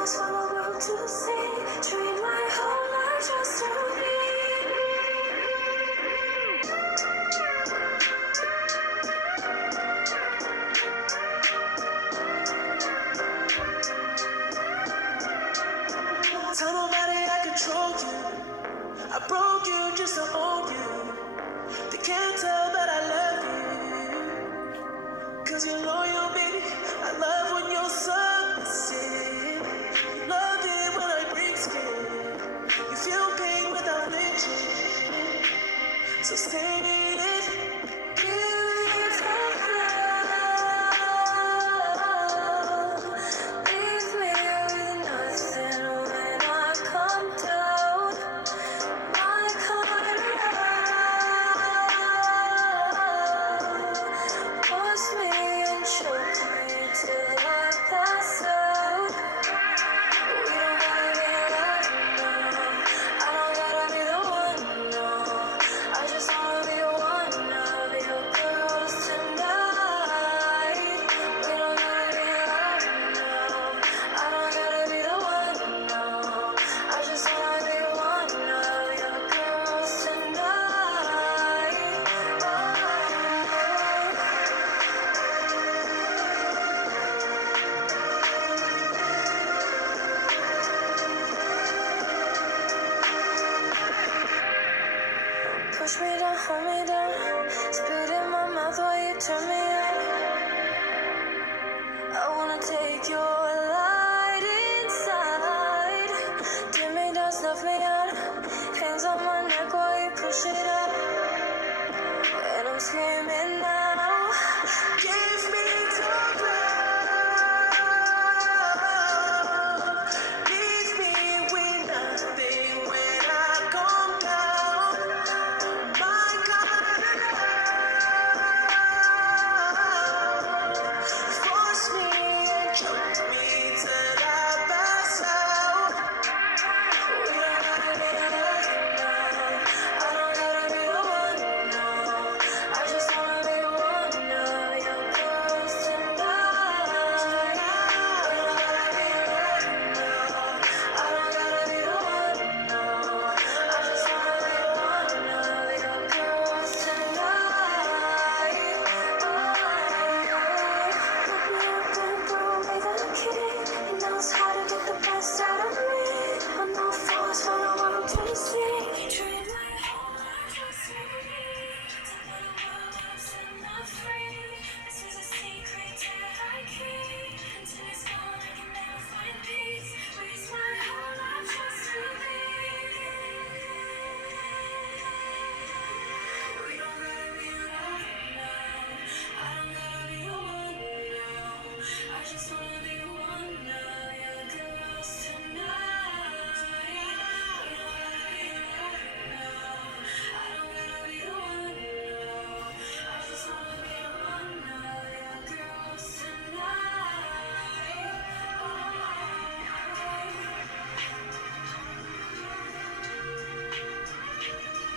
always want the world to see. Train my whole life just to be. Tell nobody I control you. I broke you just to own you. They can't tell that I love you. Cause you're loyal, baby. I love when you're submissive. You love it when I bring skin. You feel pain without flinching. So stay in it. Give from love. Leave me with nothing when I come down. My kind of love. Force me and choke me till I pass out. We don't gotta be alone, no. I don't gotta be the one, no. I just wanna be one of your girls tonight. We don't gotta be alone, no. I don't gotta be the one, no. I just wanna be one of your girls tonight. Push me down, hold me down. Spit in my mouth while you turn me on. I wanna take your light inside. Dim me down, snuff me out. Hands on my neck while you push it up. And I'm screaming